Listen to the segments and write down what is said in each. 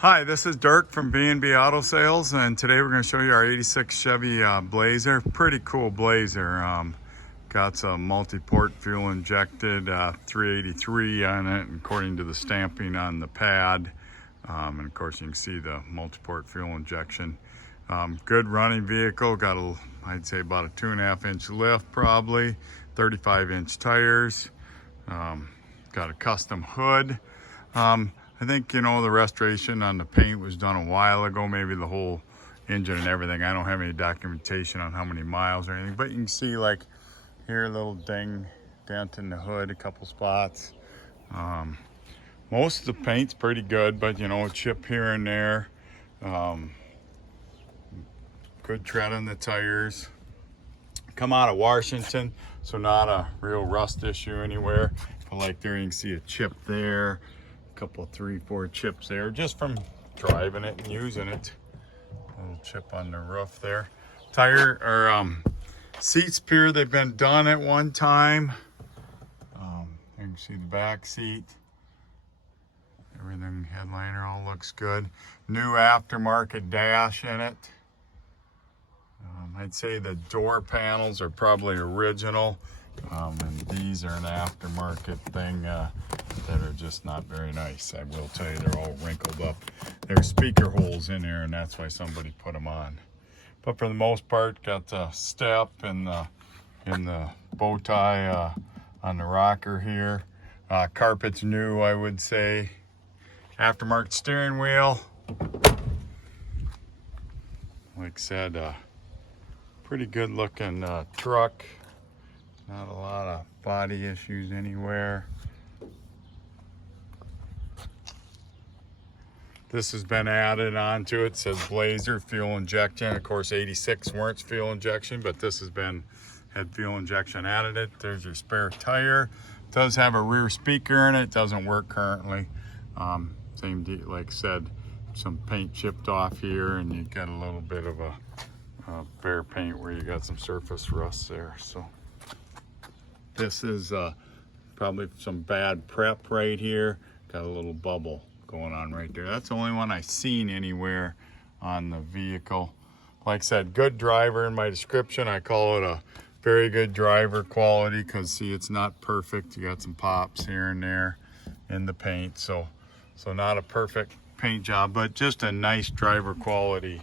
Hi, this is Dirk from B&B Auto Sales, and today we're going to show you our 86 Chevy Blazer. Pretty cool Blazer. Got some multi-port fuel injected 383 on it, according to the stamping on the pad. And of course you can see the multi-port fuel injection. Good running vehicle. Got I'd say about a 2.5-inch lift, probably 35-inch tires. Got a custom hood. I think, you know, the restoration on the paint was done a while ago, maybe the whole engine and everything. I don't have any documentation on how many miles or anything, but you can see, like, here a little dent in the hood, a couple spots. Most of the paint's pretty good, but, you know, a chip here and there. Good tread on the tires. Come out of Washington, so not a real rust issue anywhere. But like there, you can see a chip there. Couple 3-4 chips there just from driving it and using it. A little chip on the roof there. Tire or seats appear they've been done at one time. You can see the back seat. Everything, headliner, all looks good. New aftermarket dash in it. I'd say the door panels are probably original. And these are an aftermarket thing that are just not very nice. I will tell you, they're all wrinkled up. There's speaker holes in there, and that's why somebody put them on. But for the most part, got the step and the bow tie on the rocker here. Carpet's new, I would say. Aftermarket steering wheel. Like I said, pretty good looking truck. Not a lot of body issues anywhere. This has been added onto it. It says Blazer fuel injection. Of course, 86 weren't fuel injection, but this had fuel injection added it. There's your spare tire. It does have a rear speaker in it. Doesn't work currently. Same deal, like I said, some paint chipped off here, and you got a little bit of a bare paint where you got some surface rust there. So this is probably some bad prep right here. Got a little bubble going on right there. That's the only one I've seen anywhere on the vehicle. Like I said, good driver. In my description, I call it a very good driver quality, because see, it's not perfect. You got some pops here and there in the paint. So not a perfect paint job, but just a nice driver quality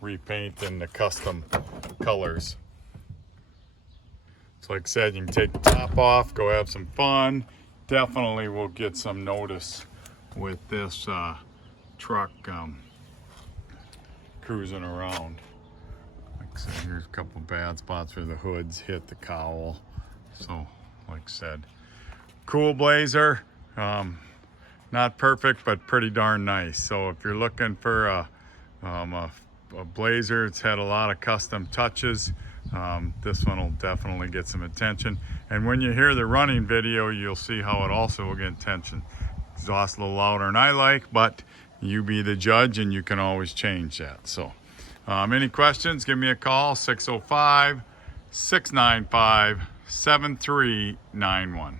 repaint in the custom colors. So like I said, you can take the top off, go have some fun. Definitely will get some notice with this truck cruising around. Like I said, here's a couple bad spots where the hoods hit the cowl. So like I said, cool Blazer. Not perfect, but pretty darn nice. So if you're looking for a Blazer, it's had a lot of custom touches. This one will definitely get some attention, and when you hear the running video, you'll see how it also will get attention. Exhaust a little louder than I like, but you be the judge, and you can always change that. So any questions, give me a call, 605-695-7391.